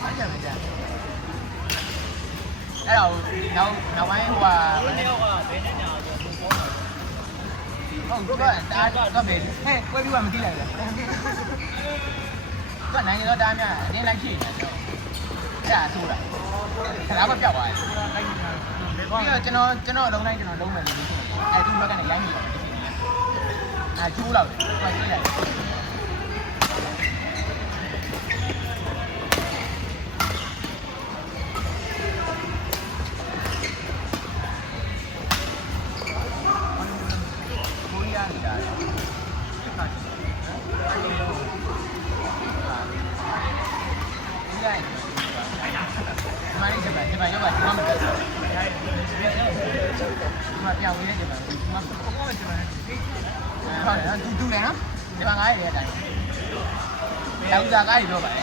အားကြမယ်ကြာအဲ့တော့နောက်ပိုင်းဟိုကဘယ်နဲ့ရောကဘယ်နဲ့ညာဆိုပုံပေါ်ဟုတ်တော့ဒါပဲဟဲ့ပွဲပြီးမှမကြည့်လိုက်ဘူးကနိုင်ငံတော်တားများအတင်းလိုက်ရှိနေတယ်အဲ့ဒါဆိုးတာခလားမပြောက်သွားတယ်ပြီးတော့ကျွန်တော်လုံးတိုင်းကျွန်တော်လုံးမယ်လို့အဲ့ဒီဘက်ကနေရိုင်းနေတယ်အဲ့ကျိုးလောက်တယ်ဟိုကြည့်လိုက်ပြောင်းရင်းနေတယ်ဒီမှာပေါ့တယ်ကျွန်တော်ဟုတ်တယ်တူတယ်နော်ဒီမှာငါးရည်တဲ့အတိုင်းတောက်စားကားကြီးပြောပါလေ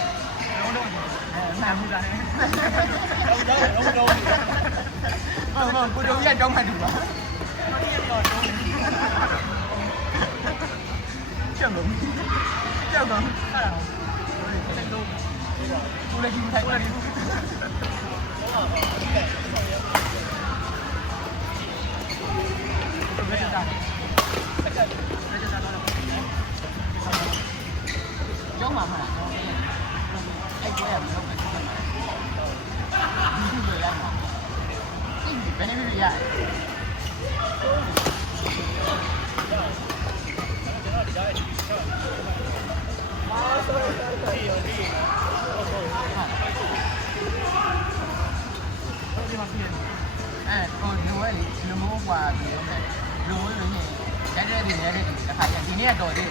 လုံးလုံးမှန်မှုတာနဲ့လုံးကိုတို့ရတောင်းမှတူပါချက်လို့ကြောက်တော့အဲ့ဒါတက်လို့ကိုလည်းကြီးထိုင်ပါလိမ့်ကျောင်းမှာမလားအဲ့ကိုရမလုပ်မယ်ဒီလိုရမှာဘယ်နည်းရလူမိုးกว่าဒီလိုလူနေတဲ့ဒီနေတဲ့ဒီတစ်ခါကျဒီနေ့ကတော့သေး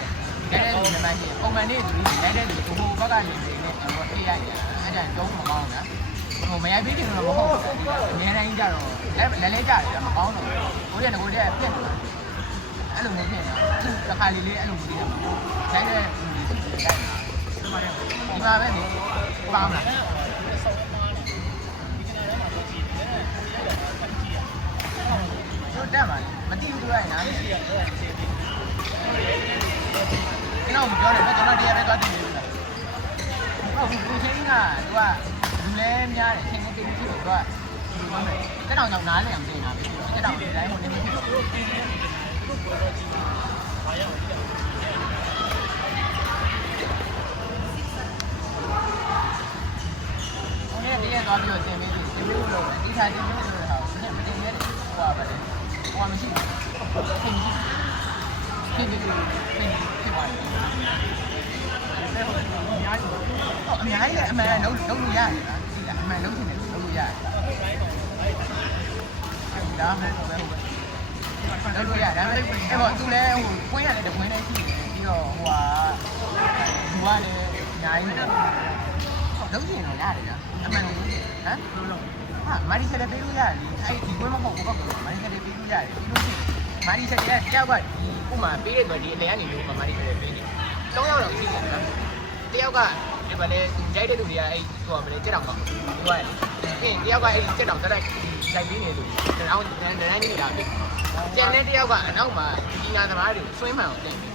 တယ်တဲ့ဒီမှာရှိပုံမှန်နေ့ဒီနေတဲ့ဒီဘိုးဘက်ကနေနေနဲ့တော့အေးရတယ်အဲ့ဒါတုံးမကောင်းဘူးဟိုမရိုက်ပြီးတယ်တော့မဟုတ်ဘူးအများတိုင်းကြတော့လဲလဲကြတယ်မကောင်းတော့ဘူးကိုရကပြက်နေအဲ့လိုမျိုးဖြစ်နေတာတစ်ခါလေးအဲ့လိုမျိုးဖြစ်နေတာတဲ့ဒီမှာပဲနေပေါင်းလာတက်ပါမတိဘူးတွေ့ရနားမရှိရတော့ကျွန်တော်ပြောတယ်ကျွန်တော်တရားပဲသွားတည်နေတယ်ဟုတ်ဘူးချင်းကသူကလူလဲများတယ်ချင်းချင်းတိတ်တိတ်ဆိုတော့သူကတက်တောင်ကြောင့်နားလည်အောင်ပြင်တာပဲတက်တောင်ဒီတိုင်းဟိုနေနေဖြစ်တော့အားရအောင်ဒီနေ့သွားပြီးတော့တင်ပြီးလို့ဒီထားတင်ပြီးလို့ဟာဘယ်မတင်ရဲဟိုပါပဲဟိုမရှိဘူးဖြစ်ဖြစ်ဖြစ်ပါတယ်အများကြီးအမှန်လုံးလို့ရတယ်လားဒီလားအမှန်လုံးနေတယ်လုံးလို့ရတယ်ဒါမှလည်းပဲလုံးလို့ရတယ်ဒါပေမဲ့အဲ့တော့သူလည်းဟိုခွင်းရတယ်တခွင်းလေးရှိတယ်ပြီးတော့ဟိုဟာလူကလည်းအများကြီးလုံးနေတော့ရတယ်လားအမှန်လုံးဟမ်ဟာမာရီဆယ်လည်းပေးလို့ရတယ်အဲ့ဒီခွင်းမဟုတ်ဘူးကောမာရီဆယ်လည်းပေးလို့ရတယ်ပြီးလို့ရှိရင်မာရီဆယ်ကတယောက်ကဒီဥမာပေးတဲ့တော့ဒီအလဲကနေလို့မာရီဆယ်လည်းပေးနေ3ယောက်တော့ရှိတယ်နော်တယောက်ကဒီမှာလေရိုက်တဲ့လူတွေကအဲ့ဟိုမလဲကြက်တောင်ပေါ့သူကပြင်တယောက်ကအဲ့ကြက်တောင်တက်တိုက်ရိုက်ပေးနေလို့တော့တန်းနေနေတာပဲကျန်တဲ့တယောက်ကအနောက်မှာဒီနာသမားတွေဆွဲမှန်အောင်တင်ပြီး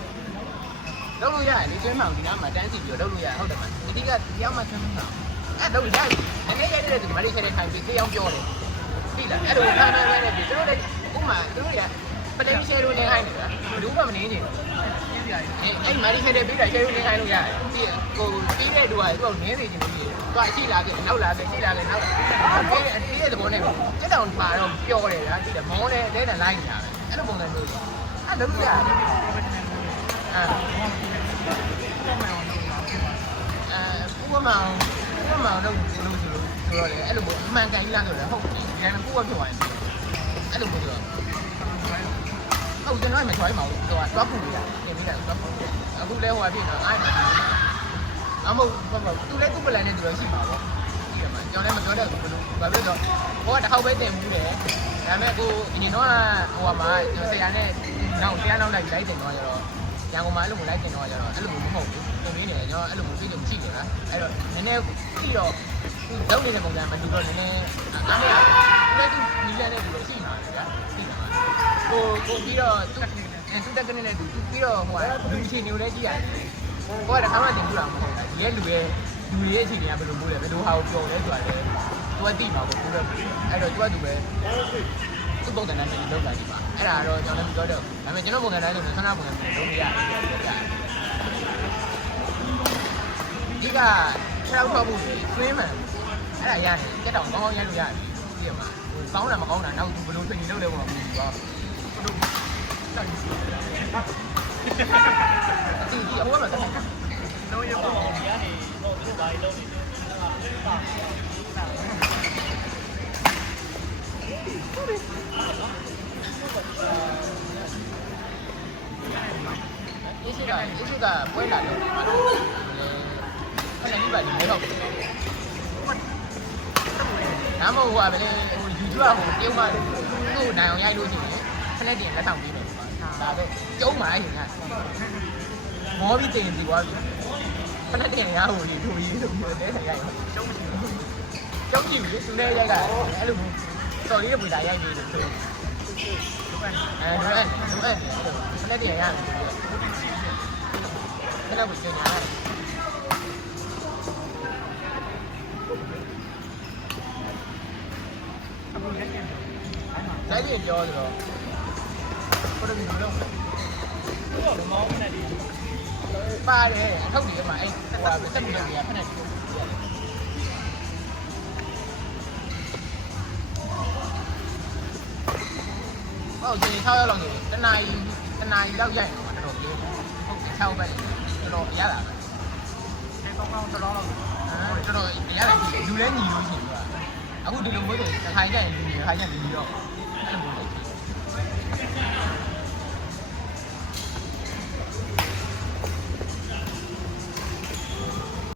လုပ်လို့ရတယ်လေဆွဲမှန်အောင်ဒီနားမှာတန်းစီပြီးတော့လုပ်လို့ရဟုတ်တယ်မဒီတိကတယောက်မှဆွဲမှန်အောင်အဲ့လုပ်ရတယ်နည်းနည်းရိုက်တဲ့သူမာရီဆယ်လည်းခိုင်ပြီးတယောက်ပြောတယ်သိလားအဲ့လိုဖမ်းနေပြီသူတို့လည်းဥမာသူတို့ကပလက်ရှယ်လိုနေခိုင်းနေတာဘယ်သူမှမနေနေဘူးအဲ့မာရီဆယ်တဲ့ပြီးတာရှယ်လိုနေခိုင်းလို့ရတယ်ဒီဟိုပြီးတဲ့သူကသူ့နင်းနေခြင်းလို့သူကအရှိလာခဲ့နောက်လာခဲ့ရှိလာခဲ့နောက်ပြီးတဲ့အတီးရဲ့သဘောနဲ့စက်တောင်ပါတော့ပျော်တယ်ဗျာဒီမောင်းနဲ့တဲနဲ့လိုက်နေတာပဲအဲ့လိုပုံစံမျိုးအဲ့လုပ်ရတယ်ဥပမာတော့ဒီလိုဆိုတော့လေအဲ့လိုအမှန်ကန်ကြီးလားဆိုတော့ဟုတ်ဒီကနေ့ကိုယ်ကပြောရင်အဲ့လိုမျိုးဆိုဟုတ်ကျွန်တော်မချွိုင်းပါဘူးသူကသွားပူနေတာပြင်ပြီးတယ်သွားပူတယ်အခုလဲဟိုအဖြစ်တော့အားနေတယ်အမဟုတ်သူလဲသူ့ပလန်နဲ့သူတော့ရှိမှာပေါ့ဒီမှာကျွန်တော်လည်းမပြောတတ်ဘူးဘယ်လိုဘာဖြစ်တော့ဟိုကတစ်ခေါက်ပဲတင်မှုတယ်ဒါပေမဲ့ကိုအရင်တော့ဟိုမှာကျွန်တော်ဆရာနဲ့နောက်တရားနောက်လိုက်တင်တော့ကျတော့ရန်ကုန်မှာအဲ့လိုလိုက်တင်တော့ကျတော့အဲ့လိုမဟုတ်ဘူးသူမင်းနေကျွန်တော်အဲ့လိုမျိုးသိလို့မရှိဘူးလားအဲ့တော့နည်းနည်းပြီးတော့လုပ်နေတဲ့ပုံစံမတူတော့နည်းနည်းအားနေတယ်သူလည်းသူညီရတဲ့သူလည်းရှိမှာလေဗျာရှိမှာကိုပြီးတော့သူတက်ကနေလည်းသူပြီးတော့ဟိုလူချင်းမျိုးလည်းကြည့်ရတယ် ကိုကတခါမှတင်ပြလာမှာမဟုတ်ဘူးဒီရဲ့လူရဲ့အချိန်တွေကဘယ်လိုမိုးလဲဘယ်လိုဟာကိုပျော်လဲဆိုတာလေသူကတိမှာပေါ့ကိုယ်ကအဲ့တော့သူကသူပဲသူ့ပုံစံနဲ့လောက်တာဒီမှာအဲ့ဒါတော့ကျွန်တော်လည်းမပြောတော့ဒါပေမဲ့ကျွန်တော်ပုံစံတိုင်းဆိုရင်ဆန္ဒပုံစံမျိုးလုံးမရတယ်ဒီကခြေထောက်ထောက်မှုဆွေးမှန်အဲ့ဒါရတယ်တက်တောင်ကောင်းကောင်းရလို့ရတယ်ဒီမှာကောင်းတာမကောင်းတာနောက်သူဘယ်လိုပြင်လုပ်လဲပေါ့ဘူးပေါ့တို့ဒီအဝတ်မှာတက်တော့ရပါဘူးဒီကနေတော့သူတို့ဘာလုပ်နေလဲဒီရှိကပွဲလာတော့ခဏကြီးပါဒီမဲတော့နားမဟုတ်ပါပဲယူကျွားဟိုပြုံးမလို့သူ့နိုင်အောင်ရိုက်လို့ရှိရင်ခဏတင်လက်ဆောင်ပေးမယ်ဒါပဲကျုံးပါရင်ကမောပြီးတင်စီသွားပြီခဏတင်ရဟိုလေထိုးကြီးလို့ပြောတဲ့ရိုက်ကျုံးမရှိဘူးကျုံးကြည့်ပြီသူလည်းရိုက်ကအဲ့လိုတော်လေးပွေတာရိုက်နေတယ်သူအဲ့ခဏတင်ရတယ်ခဏကိုကျင်ရတယ်再见，交的了。或者你们弄的。我的猫那里。爸的，偷你嘛？哎，我这么多年，看那里。哦，今天抄了两个，等那一老远嘛，这种的，抄呗，这种也来了。这刚刚这老了。这种也来，有人你有钱是吧？အခုဒီလိုမျိုးတွေတစ်ခါကျရင်လူတွေတစ်ခါကျရင်လူတွေတော့